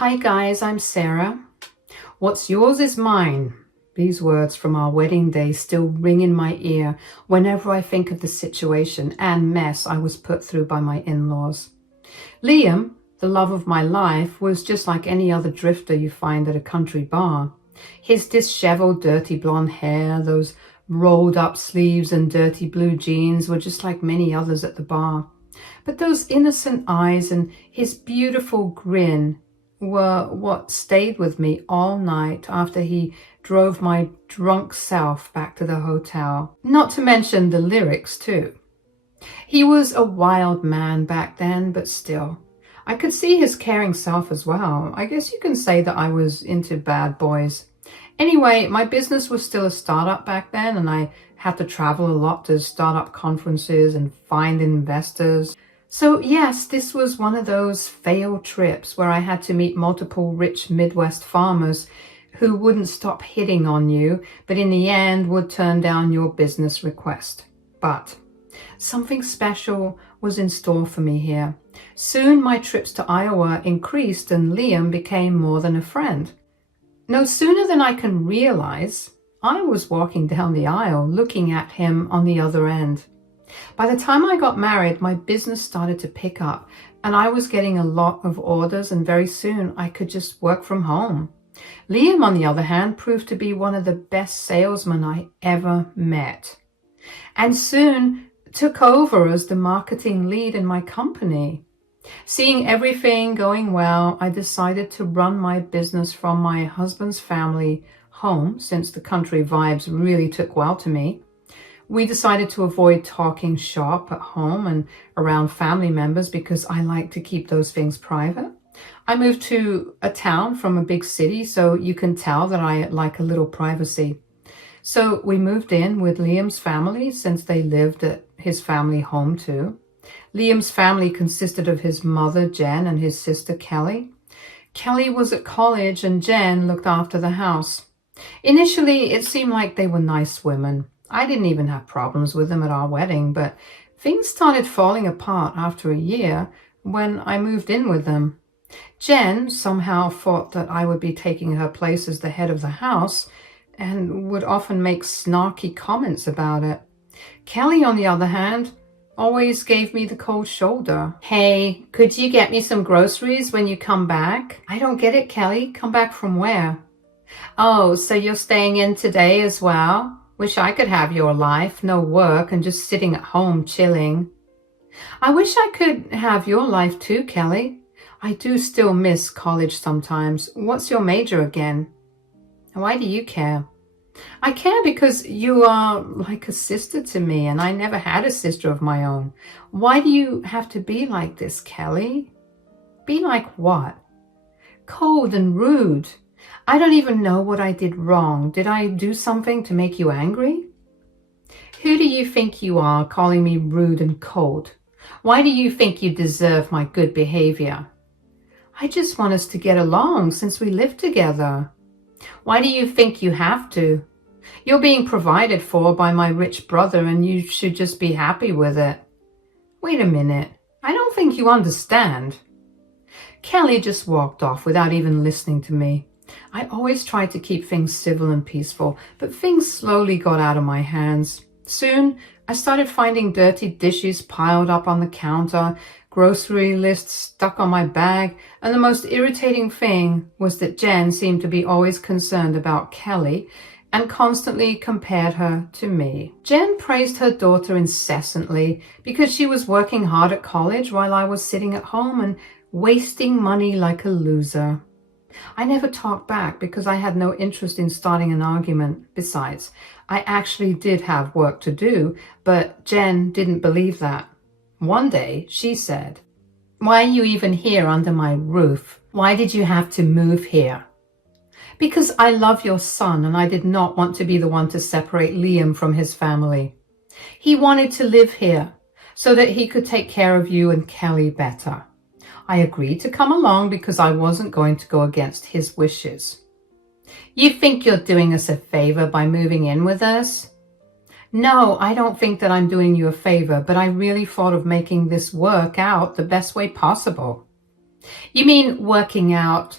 Hi guys, I'm Sara. What's yours is mine. These words from our wedding day still ring in my ear whenever I think of the situation and mess I was put through by my in-laws. Liam, the love of my life, was just like any other drifter you find at a country bar. His disheveled, dirty blonde hair, those rolled up sleeves and dirty blue jeans were just like many others at the bar. But those innocent eyes and his beautiful grin were what stayed with me all night after he drove my drunk self back to the hotel. Not to mention the lyrics too. He was a wild man back then, but still, I could see his caring self as well. I guess you can say that I was into bad boys. Anyway, my business was still a startup back then, and I had to travel a lot to startup conferences and find investors. So yes, this was one of those failed trips where I had to meet multiple rich Midwest farmers who wouldn't stop hitting on you, but in the end would turn down your business request. But something special was in store for me here. Soon my trips to Iowa increased and Liam became more than a friend. No sooner than I can realize, I was walking down the aisle looking at him on the other end. By the time I got married, my business started to pick up and I was getting a lot of orders, and very soon I could just work from home. Liam, on the other hand, proved to be one of the best salesmen I ever met, and soon took over as the marketing lead in my company. Seeing everything going well, I decided to run my business from my husband's family home, since the country vibes really took well to me. We decided to avoid talking shop at home and around family members because I like to keep those things private. I moved to a town from a big city, so you can tell that I like a little privacy. So we moved in with Liam's family, since they lived at his family home too. Liam's family consisted of his mother, Jen, and his sister, Kelly. Kelly was at college and Jen looked after the house. Initially, it seemed like they were nice women. I didn't even have problems with them at our wedding, but things started falling apart after a year when I moved in with them. Jen somehow thought that I would be taking her place as the head of the house and would often make snarky comments about it. Kelly, on the other hand, always gave me the cold shoulder. Hey, could you get me some groceries when you come back? I don't get it, Kelly. Come back from where? Oh, so you're staying in today as well? Wish I could have your life, no work and just sitting at home chilling. I wish I could have your life too, Kelly. I do still miss college sometimes. What's your major again? Why do you care? I care because you are like a sister to me, and I never had a sister of my own. Why do you have to be like this, Kelly? Be like what? Cold and rude. I don't even know what I did wrong. Did I do something to make you angry? Who do you think you are, calling me rude and cold? Why do you think you deserve my good behavior? I just want us to get along since we live together. Why do you think you have to? You're being provided for by my rich brother and you should just be happy with it. Wait a minute. I don't think you understand. Kelly just walked off without even listening to me. I always tried to keep things civil and peaceful, but things slowly got out of my hands. Soon, I started finding dirty dishes piled up on the counter, grocery lists stuck on my bag, and the most irritating thing was that Jen seemed to be always concerned about Kelly and constantly compared her to me. Jen praised her daughter incessantly because she was working hard at college while I was sitting at home and wasting money like a loser. I never talked back because I had no interest in starting an argument. Besides, I actually did have work to do, but Jen didn't believe that. One day, she said, "Why are you even here under my roof? Why did you have to move here?" Because I love your son and I did not want to be the one to separate Liam from his family. He wanted to live here so that he could take care of you and Kelly better. I agreed to come along because I wasn't going to go against his wishes. You think you're doing us a favor by moving in with us? No, I don't think that I'm doing you a favor, but I really thought of making this work out the best way possible. You mean working out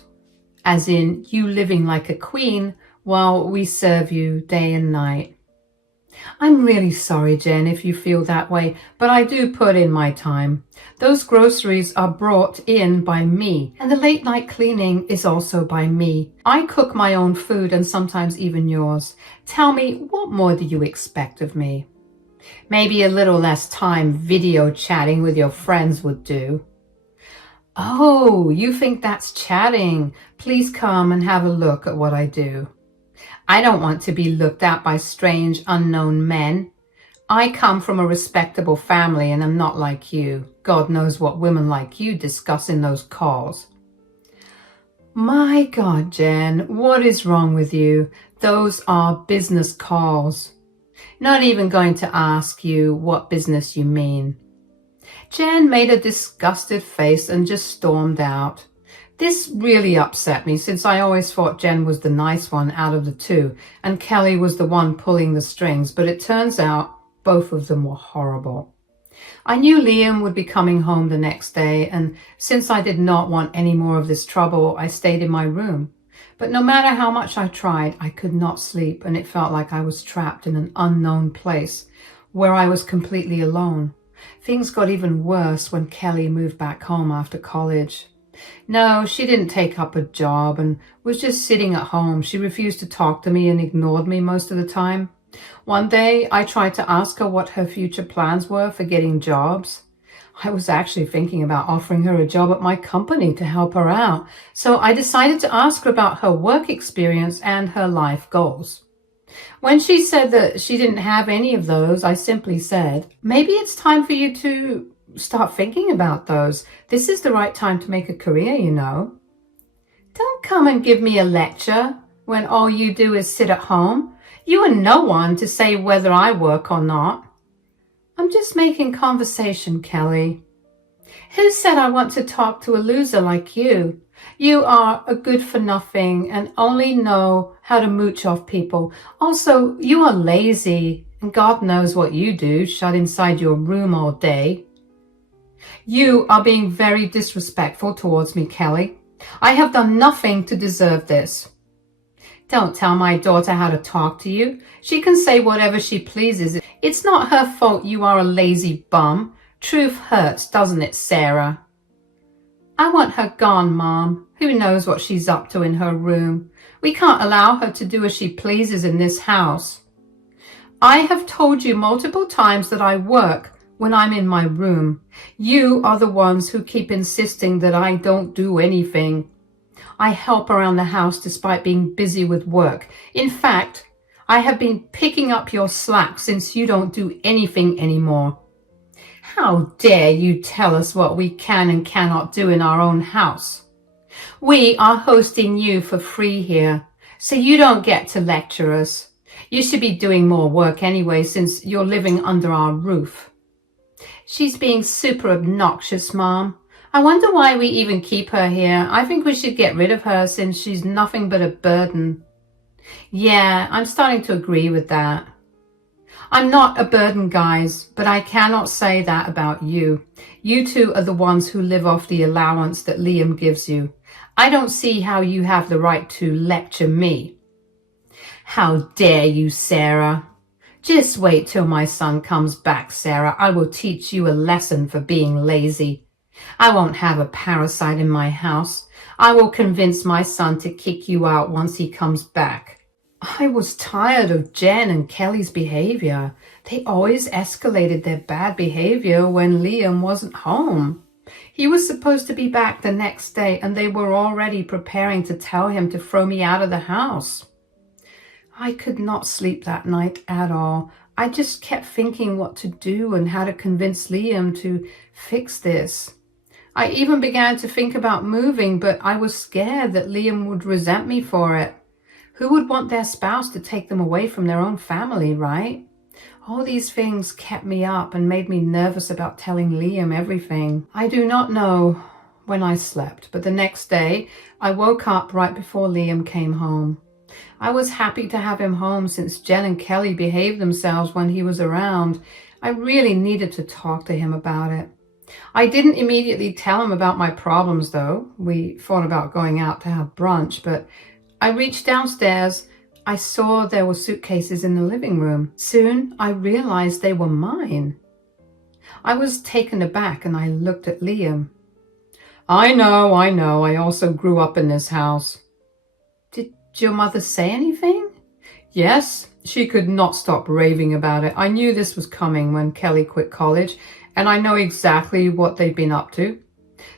as in you living like a queen while we serve you day and night. I'm really sorry, Jen, if you feel that way, but I do put in my time. Those groceries are brought in by me, and the late night cleaning is also by me. I cook my own food and sometimes even yours. Tell me, what more do you expect of me? Maybe a little less time video chatting with your friends would do. Oh, you think that's chatting? Please come and have a look at what I do. I don't want to be looked at by strange, unknown men. I come from a respectable family and I'm not like you. God knows what women like you discuss in those calls. My God, Jen, what is wrong with you? Those are business calls. Not even going to ask you what business you mean. Jen made a disgusted face and just stormed out. This really upset me since I always thought Jen was the nice one out of the two and Kelly was the one pulling the strings, but it turns out both of them were horrible. I knew Liam would be coming home the next day, and since I did not want any more of this trouble, I stayed in my room. But no matter how much I tried, I could not sleep, and it felt like I was trapped in an unknown place where I was completely alone. Things got even worse when Kelly moved back home after college. No, she didn't take up a job and was just sitting at home. She refused to talk to me and ignored me most of the time. One day, I tried to ask her what her future plans were for getting jobs. I was actually thinking about offering her a job at my company to help her out, so I decided to ask her about her work experience and her life goals. When she said that she didn't have any of those, I simply said, maybe it's time for you to start thinking about those. This is the right time to make a career, you know. Don't come and give me a lecture when all you do is sit at home. You are no one to say whether I work or not. I'm just making conversation, Kelly. Who said I want to talk to a loser like you? You are a good-for-nothing and only know how to mooch off people. Also, you are lazy, and God knows what you do, shut inside your room all day. You are being very disrespectful towards me, Kelly. I have done nothing to deserve this. Don't tell my daughter how to talk to you. She can say whatever she pleases. It's not her fault you are a lazy bum. Truth hurts, doesn't it, Sarah? I want her gone, Mom. Who knows what she's up to in her room? We can't allow her to do as she pleases in this house. I have told you multiple times that I work when I'm in my room. You are the ones who keep insisting that I don't do anything. I help around the house despite being busy with work. In fact, I have been picking up your slack since you don't do anything anymore. How dare you tell us what we can and cannot do in our own house? We are hosting you for free here, so you don't get to lecture us. You should be doing more work anyway since you're living under our roof. She's being super obnoxious, Mom. I wonder why we even keep her here. I think we should get rid of her since she's nothing but a burden. Yeah, I'm starting to agree with that. I'm not a burden, guys, but I cannot say that about you. You two are the ones who live off the allowance that Liam gives you. I don't see how you have the right to lecture me. How dare you, Sarah? Just wait till my son comes back, Sarah. I will teach you a lesson for being lazy. I won't have a parasite in my house. I will convince my son to kick you out once he comes back. I was tired of Jen and Kelly's behavior. They always escalated their bad behavior when Liam wasn't home. He was supposed to be back the next day, and they were already preparing to tell him to throw me out of the house. I could not sleep that night at all. I just kept thinking what to do and how to convince Liam to fix this. I even began to think about moving, but I was scared that Liam would resent me for it. Who would want their spouse to take them away from their own family, right? All these things kept me up and made me nervous about telling Liam everything. I do not know when I slept, but the next day I woke up right before Liam came home. I was happy to have him home since Jen and Kelly behaved themselves when he was around. I really needed to talk to him about it. I didn't immediately tell him about my problems, though. We thought about going out to have brunch, but I reached downstairs. I saw there were suitcases in the living room. Soon, I realized they were mine. I was taken aback and I looked at Liam. I know. I also grew up in this house. Did your mother say anything? Yes, she could not stop raving about it. I knew this was coming when Kelly quit college, and I know exactly what they've been up to.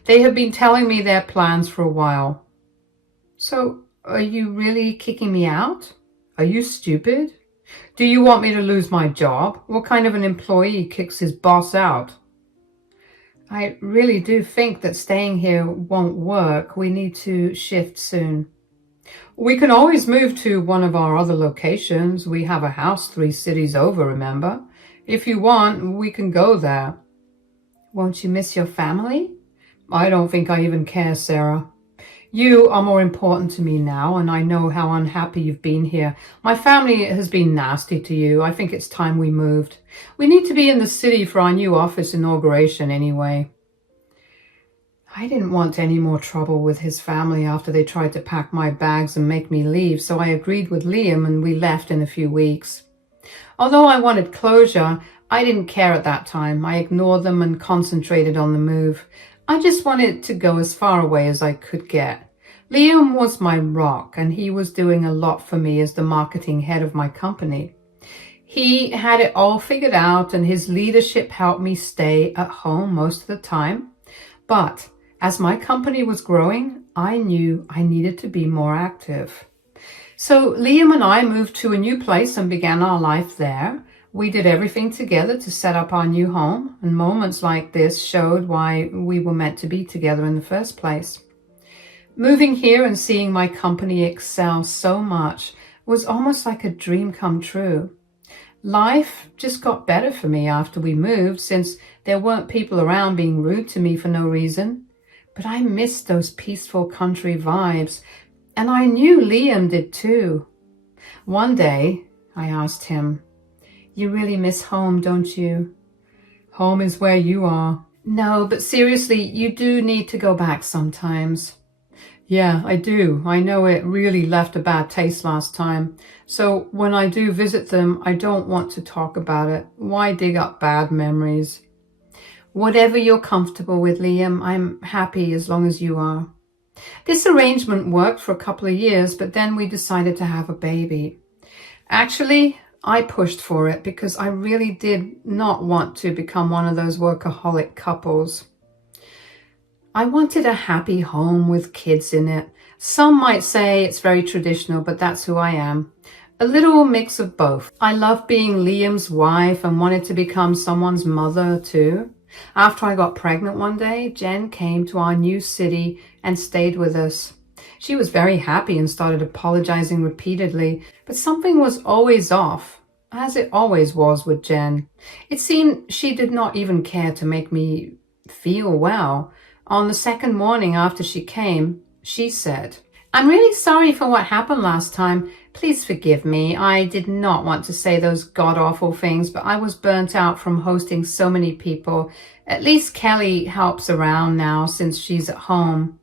They have been telling me their plans for a while. So, are you really kicking me out? Are you stupid? Do you want me to lose my job? What kind of an employee kicks his boss out? I really do think that staying here won't work. We need to shift soon. We can always move to one of our other locations. We have a house 3 cities over, remember? If you want, we can go there. Won't you miss your family? I don't think I even care, Sarah. You are more important to me now, and I know how unhappy you've been here. My family has been nasty to you. I think it's time we moved. We need to be in the city for our new office inauguration anyway. I didn't want any more trouble with his family after they tried to pack my bags and make me leave, so I agreed with Liam and we left in a few weeks. Although I wanted closure, I didn't care at that time. I ignored them and concentrated on the move. I just wanted to go as far away as I could get. Liam was my rock, and he was doing a lot for me as the marketing head of my company. He had it all figured out, and his leadership helped me stay at home most of the time. But as my company was growing, I knew I needed to be more active. So Liam and I moved to a new place and began our life there. We did everything together to set up our new home, and moments like this showed why we were meant to be together in the first place. Moving here and seeing my company excel so much was almost like a dream come true. Life just got better for me after we moved, since there weren't people around being rude to me for no reason. But I missed those peaceful country vibes, and I knew Liam did too. One day, I asked him, "You really miss home, don't you?" "Home is where you are." "No, but seriously, you do need to go back sometimes." "Yeah, I do. I know it really left a bad taste last time. So when I do visit them, I don't want to talk about it. Why dig up bad memories?" "Whatever you're comfortable with, Liam. I'm happy as long as you are." This arrangement worked for a couple of years, but then we decided to have a baby. Actually, I pushed for it because I really did not want to become one of those workaholic couples. I wanted a happy home with kids in it. Some might say it's very traditional, but that's who I am. A little mix of both. I love being Liam's wife and wanted to become someone's mother too. After I got pregnant one day, Jen came to our new city and stayed with us. She was very happy and started apologizing repeatedly, but something was always off, as it always was with Jen. It seemed she did not even care to make me feel well. On the second morning after she came, she said, "I'm really sorry for what happened last time. Please forgive me. I did not want to say those god-awful things, but I was burnt out from hosting so many people. At least Kelly helps around now since she's at home."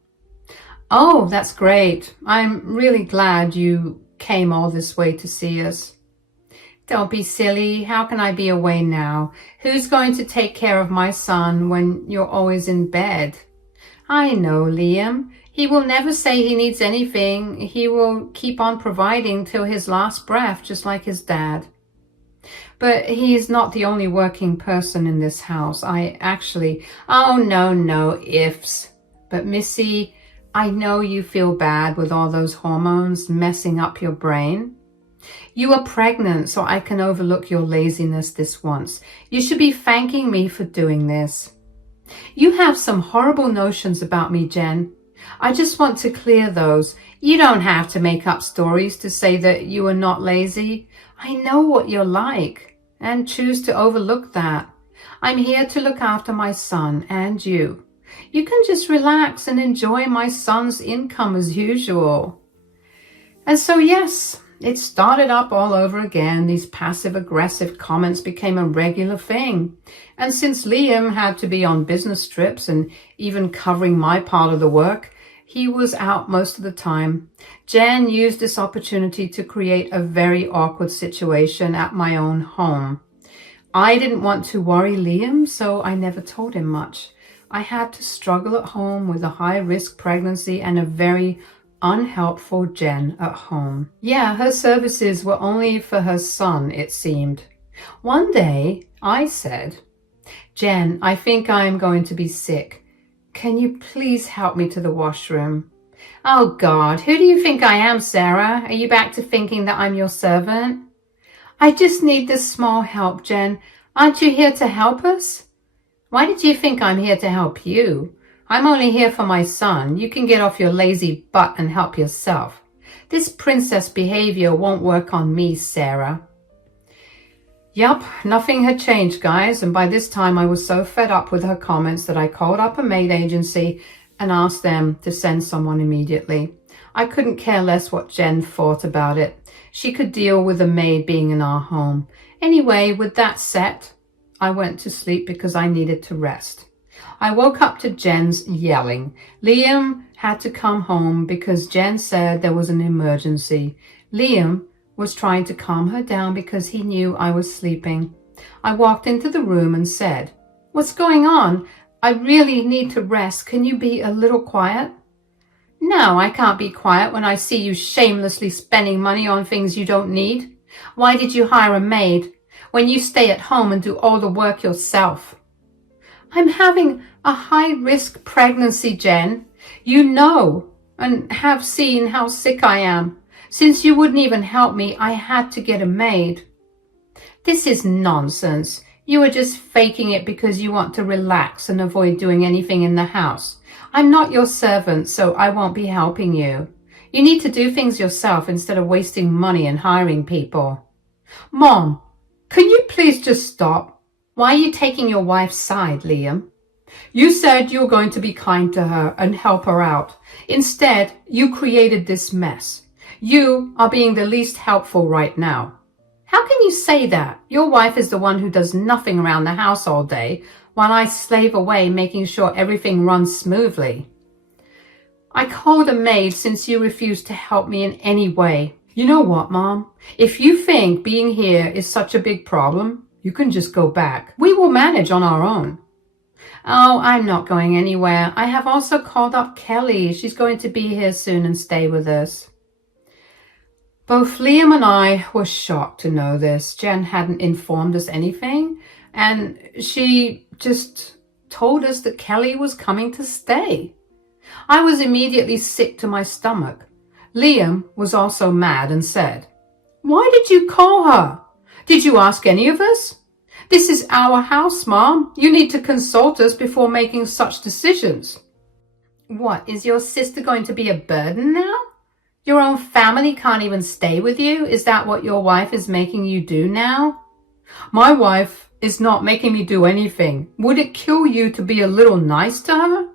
"Oh, that's great. I'm really glad you came all this way to see us." "Don't be silly. How can I be away now? Who's going to take care of my son when you're always in bed?" "I know, Liam. He will never say he needs anything. He will keep on providing till his last breath, just like his dad." "But he is not the only working person in this house. Oh, no ifs. But Missy, I know you feel bad with all those hormones messing up your brain. You are pregnant, so I can overlook your laziness this once. You should be thanking me for doing this. You have some horrible notions about me, Jen. I just want to clear those. You don't have to make up stories to say that you are not lazy. I know what you're like and choose to overlook that. I'm here to look after my son and you. You can just relax and enjoy my son's income as usual." And so, yes, it started up all over again. These passive-aggressive comments became a regular thing. And since Liam had to be on business trips and even covering my part of the work, he was out most of the time. Jen used this opportunity to create a very awkward situation at my own home. I didn't want to worry Liam, so I never told him much. I had to struggle at home with a high-risk pregnancy and a very unhelpful Jen at home. Yeah, her services were only for her son, it seemed. One day, I said, "Jen, I think I'm going to be sick. Can you please help me to the washroom?" "Oh God, who do you think I am, Sara? Are you back to thinking that I'm your servant?" "I just need this small help, Jen. Aren't you here to help us?" "Why did you think I'm here to help you? I'm only here for my son. You can get off your lazy butt and help yourself. This princess behavior won't work on me, Sara." Yup, nothing had changed, guys, and by this time I was so fed up with her comments that I called up a maid agency and asked them to send someone immediately. I couldn't care less what Jen thought about it. She could deal with a maid being in our home. Anyway, with that set, I went to sleep because I needed to rest. I woke up to Jen's yelling. Liam had to come home because Jen said there was an emergency. Liam was trying to calm her down because he knew I was sleeping. I walked into the room and said, "What's going on? I really need to rest. Can you be a little quiet?" "No, I can't be quiet when I see you shamelessly spending money on things you don't need. Why did you hire a maid when you stay at home and do all the work yourself?" "I'm having a high-risk pregnancy, Jen. You know and have seen how sick I am. Since you wouldn't even help me, I had to get a maid." "This is nonsense. You are just faking it because you want to relax and avoid doing anything in the house. I'm not your servant, so I won't be helping you. You need to do things yourself instead of wasting money and hiring people." "Mom, can you please just stop? Why are you taking your wife's side, Liam? You said you were going to be kind to her and help her out. Instead, you created this mess. You are being the least helpful right now." "How can you say that? Your wife is the one who does nothing around the house all day, while I slave away making sure everything runs smoothly." "I called a maid since you refused to help me in any way." "You know what, Mom? If you think being here is such a big problem, you can just go back. We will manage on our own." "Oh, I'm not going anywhere. I have also called up Kelly. She's going to be here soon and stay with us." Both Liam and I were shocked to know this. Jen hadn't informed us anything, and she just told us that Kelly was coming to stay. I was immediately sick to my stomach. Liam was also mad and said, "Why did you call her? Did you ask any of us? This is our house, Mom. You need to consult us before making such decisions." "What, is your sister going to be a burden now? Your own family can't even stay with you? Is that what your wife is making you do now?" "My wife is not making me do anything. Would it kill you to be a little nice to her?"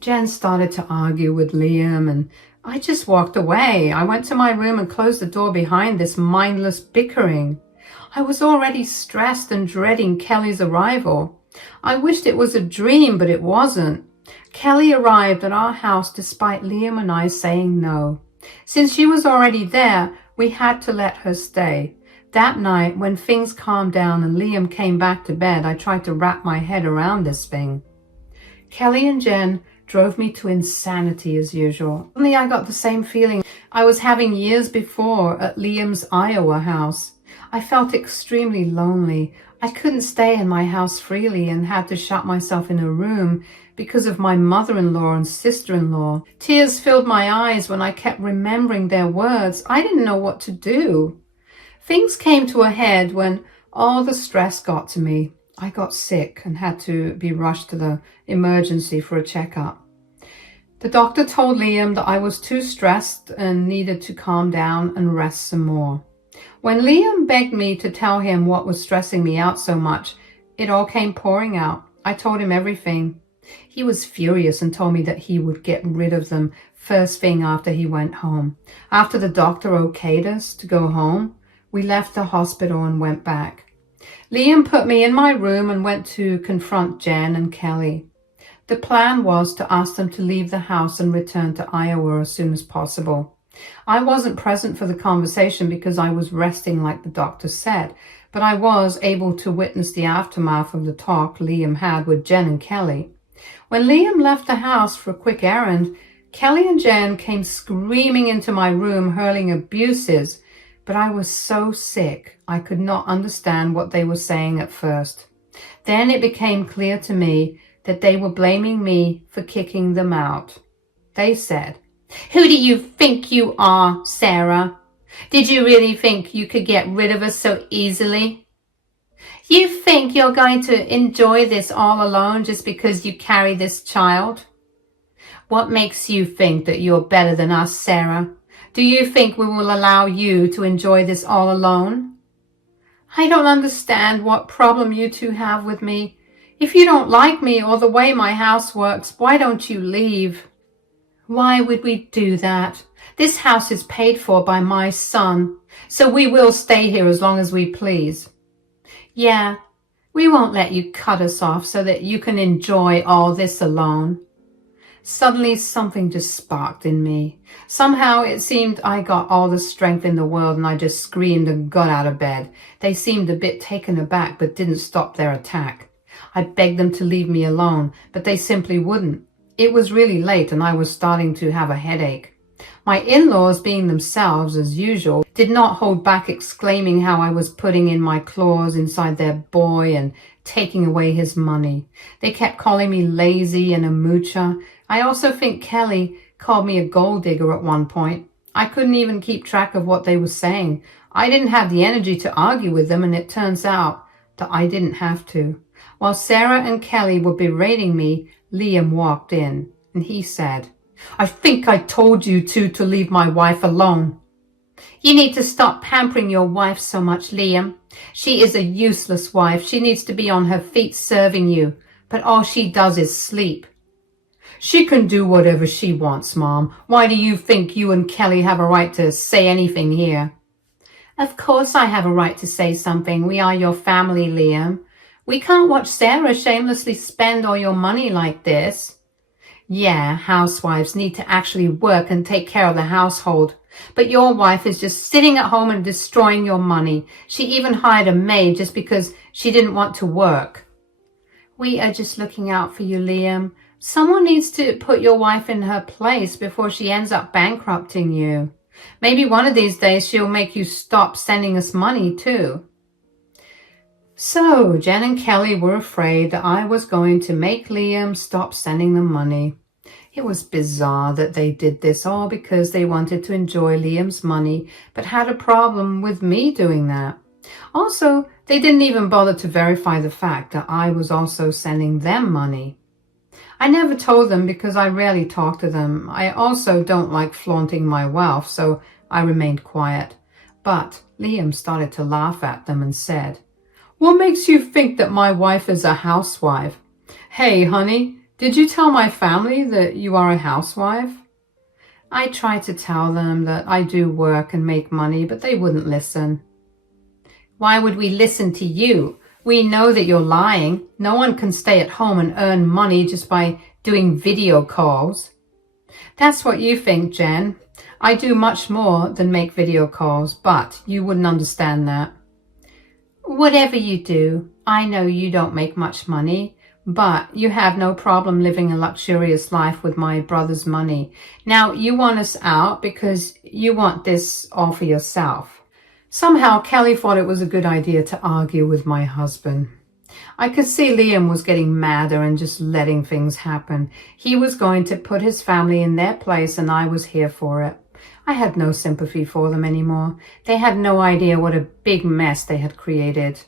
Jen started to argue with Liam, and I just walked away. I went to my room and closed the door behind this mindless bickering. I was already stressed and dreading Kelly's arrival. I wished it was a dream, but it wasn't. Kelly arrived at our house despite Liam and I saying no. Since she was already there, we had to let her stay. That night, when things calmed down and Liam came back to bed, I tried to wrap my head around this thing. Kelly and Jen drove me to insanity as usual. Only I got the same feeling I was having years before at Liam's Iowa house. I felt extremely lonely. I couldn't stay in my house freely and had to shut myself in a room because of my mother-in-law and sister-in-law. Tears filled my eyes when I kept remembering their words. I didn't know what to do. Things came to a head when all the stress got to me. I got sick and had to be rushed to the emergency for a checkup. The doctor told Liam that I was too stressed and needed to calm down and rest some more. When Liam begged me to tell him what was stressing me out so much, it all came pouring out. I told him everything. He was furious and told me that he would get rid of them first thing after he went home. After the doctor okayed us to go home, we left the hospital and went back. Liam put me in my room and went to confront Jen and Kelly. The plan was to ask them to leave the house and return to Iowa as soon as possible. I wasn't present for the conversation because I was resting like the doctor said, but I was able to witness the aftermath of the talk Liam had with Jen and Kelly. When Liam left the house for a quick errand, Kelly and Jen came screaming into my room, hurling abuses, but I was so sick I could not understand what they were saying at first. Then it became clear to me that they were blaming me for kicking them out. They said, "Who do you think you are, Sara? Did you really think you could get rid of us so easily? You think you're going to enjoy this all alone just because you carry this child? What makes you think that you're better than us, Sara? Do you think we will allow you to enjoy this all alone? I don't understand what problem you two have with me. If you don't like me or the way my house works, why don't you leave?" "Why would we do that? This house is paid for by my son, so we will stay here as long as we please." "Yeah, we won't let you cut us off so that you can enjoy all this alone." Suddenly something just sparked in me. Somehow it seemed I got all the strength in the world and I just screamed and got out of bed. They seemed a bit taken aback but didn't stop their attack. I begged them to leave me alone, but they simply wouldn't. It was really late and I was starting to have a headache. My in-laws, being themselves as usual, did not hold back exclaiming how I was putting in my claws inside their boy and taking away his money. They kept calling me lazy and a moocher. I also think Kelly called me a gold digger at one point. I couldn't even keep track of what they were saying. I didn't have the energy to argue with them, and it turns out that I didn't have to. While Sara and Kelly were berating me, Liam walked in, and he said, "I think I told you two to leave my wife alone." "You need to stop pampering your wife so much, Liam. She is a useless wife. She needs to be on her feet serving you, but all she does is sleep." "She can do whatever she wants, Mom. Why do you think you and Kelly have a right to say anything here?" "Of course I have a right to say something. We are your family, Liam. We can't watch Sara shamelessly spend all your money like this." "Yeah, housewives need to actually work and take care of the household. But your wife is just sitting at home and destroying your money. She even hired a maid just because she didn't want to work." "We are just looking out for you, Liam. Someone needs to put your wife in her place before she ends up bankrupting you. Maybe one of these days she'll make you stop sending us money too." So Jen and Kelly were afraid that I was going to make Liam stop sending them money. It was bizarre that they did this all because they wanted to enjoy Liam's money, but had a problem with me doing that. Also, they didn't even bother to verify the fact that I was also sending them money. I never told them because I rarely talk to them. I also don't like flaunting my wealth, so I remained quiet. But Liam started to laugh at them and said, "What makes you think that my wife is a housewife? Hey, honey, did you tell my family that you are a housewife?" I tried to tell them that I do work and make money, but they wouldn't listen. "Why would we listen to you? We know that you're lying. No one can stay at home and earn money just by doing video calls." "That's what you think, Jen. I do much more than make video calls, but you wouldn't understand that." "Whatever you do, I know you don't make much money, but you have no problem living a luxurious life with my brother's money. Now you want us out because you want this all for yourself." Somehow Kelly thought it was a good idea to argue with my husband. I could see Liam was getting madder and just letting things happen. He was going to put his family in their place and I was here for it. I had no sympathy for them anymore. They had no idea what a big mess they had created.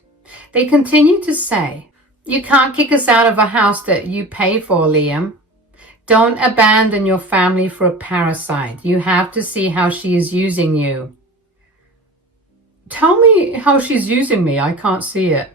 They continued to say, "You can't kick us out of a house that you pay for, Liam. Don't abandon your family for a parasite. You have to see how she is using you." "Tell me how she's using me. I can't see it."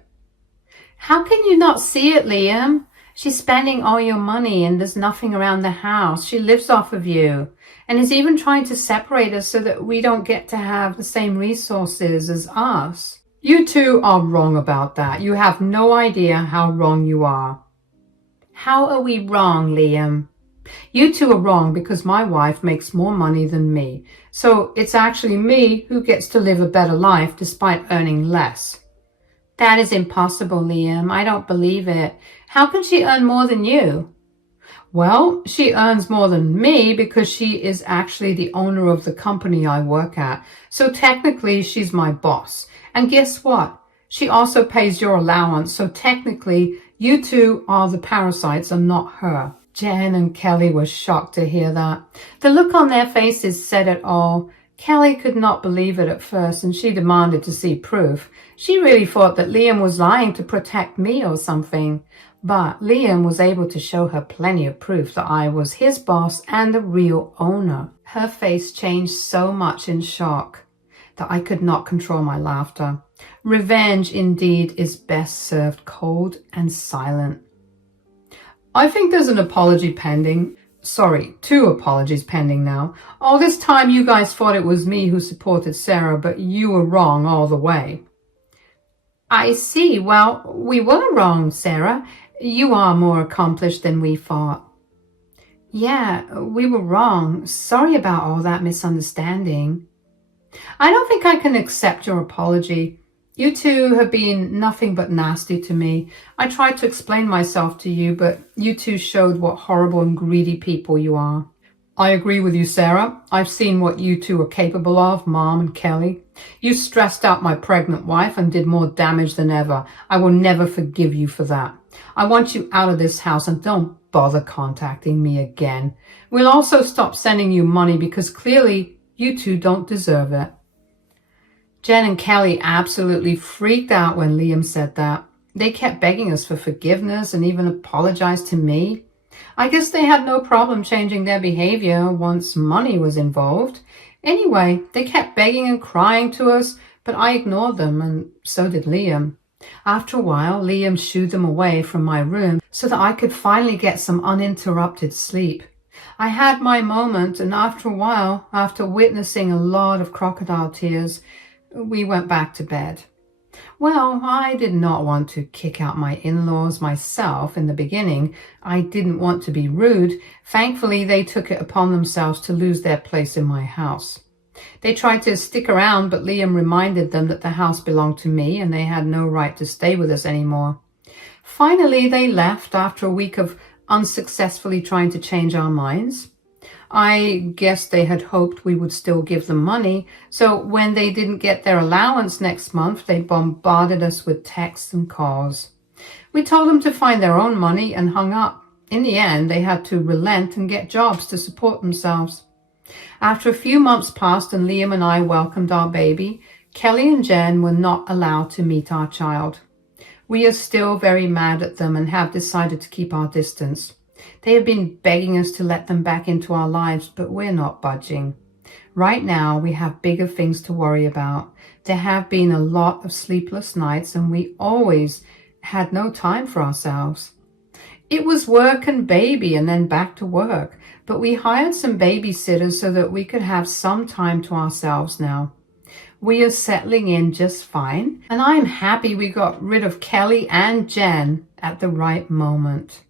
"How can you not see it, Liam? She's spending all your money and there's nothing around the house. She lives off of you and is even trying to separate us so that we don't get to have the same resources as us. You two are wrong about that. You have no idea how wrong you are. How are we wrong, Liam? You two are wrong because my wife makes more money than me. So it's actually me who gets to live a better life despite earning less. That is impossible, Liam. I don't believe it. How can she earn more than you? Well, she earns more than me because she is actually the owner of the company I work at. So technically, she's my boss. And guess what? She also pays your allowance. So technically, you two are the parasites and not her. Jen and Kelly were shocked to hear that. The look on their faces said it all. Kelly could not believe it at first and she demanded to see proof. She really thought that Liam was lying to protect me or something. But Liam was able to show her plenty of proof that I was his boss and the real owner. Her face changed so much in shock that I could not control my laughter. Revenge indeed is best served cold and silent. I think there's an apology pending. Sorry, 2 apologies pending now. All this time you guys thought it was me who supported Sara, but you were wrong all the way. I see. Well, we were wrong, Sara. You are more accomplished than we thought. Yeah, we were wrong. Sorry about all that misunderstanding. I don't think I can accept your apology. You two have been nothing but nasty to me. I tried to explain myself to you, but you two showed what horrible and greedy people you are. I agree with you, Sara. I've seen what you two are capable of, Mom and Kelly. You stressed out my pregnant wife and did more damage than ever. I will never forgive you for that. I want you out of this house and don't bother contacting me again. We'll also stop sending you money because clearly you two don't deserve it. Jen and Kelly absolutely freaked out when Liam said that. They kept begging us for forgiveness and even apologized to me. I guess they had no problem changing their behavior once money was involved. Anyway, they kept begging and crying to us, but I ignored them, and so did Liam. After a while, Liam shooed them away from my room so that I could finally get some uninterrupted sleep. I had my moment, and after a while, after witnessing a lot of crocodile tears, we went back to bed. Well, I did not want to kick out my in-laws myself in the beginning. I didn't want to be rude. Thankfully, they took it upon themselves to lose their place in my house. They tried to stick around, but Liam reminded them that the house belonged to me and they had no right to stay with us anymore. Finally, they left after a week of unsuccessfully trying to change our minds. I guess they had hoped we would still give them money, so when they didn't get their allowance next month, they bombarded us with texts and calls. We told them to find their own money and hung up. In the end, they had to relent and get jobs to support themselves. After a few months passed and Liam and I welcomed our baby, Kelly and Jen were not allowed to meet our child. We are still very mad at them and have decided to keep our distance. They have been begging us to let them back into our lives, but we're not budging. Right now, we have bigger things to worry about. There have been a lot of sleepless nights, and we always had no time for ourselves. It was work and baby and then back to work, but we hired some babysitters so that we could have some time to ourselves now. We are settling in just fine, and I'm happy we got rid of Kelly and Jen at the right moment.